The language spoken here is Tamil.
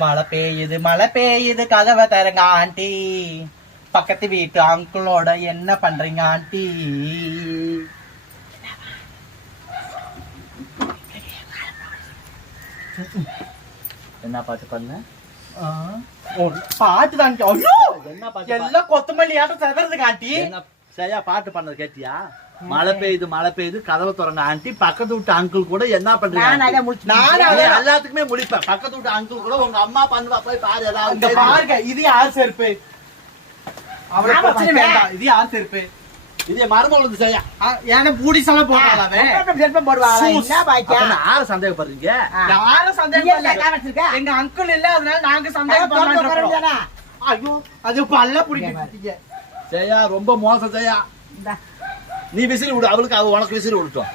மழை பெய்யுது கதவை தரங்க ஆண்டி. பக்கத்து வீட்டு அங்கிளோட என்ன பண்றீங்க ஆண்டி? என்ன பாட்டு பண்ண? பாட்டு தான். என்ன பாட்டு? எல்லாம் கொத்தமல்லி ஆட்டம் செதறதுங்க ஆண்டி. சரியா பாட்டு பண்ணது கேட்டியா? மழை பெய்யுது கதவை திறங்க ஆண்டி. பக்கத்து வீட்டு அங்கிள் கூட என்ன பண்றீங்க? எல்லாத்துக்குமே முடிப்பேன். பக்கத்து வீட்டு அங்கிள் கூட உங்க அம்மா பண்ணுவா, போய் பாரு. ஏதாவது பாருங்க, இது யார் செருப்பு? அவளை பிரச்சனை வேண்டாம். இது யார் செருப்பு? இதே மருமகளுக்கு சரியா? ஏன்னா பூடிசெல்லாம் போடுவாங்க. யார சந்தேகப்படுறீங்க? யாரும் சந்தேகம். எங்க அங்கிள் இல்ல, அதனால நாங்க சந்தேகம். ஐயோ, அது பல்ல பிடிக்க சரியா? ரொம்ப மோசம் சரியா? நீ விசிறி விடு அவளுக்கு, அவ உனக்கு விசிறி விட்டுட்டோம்.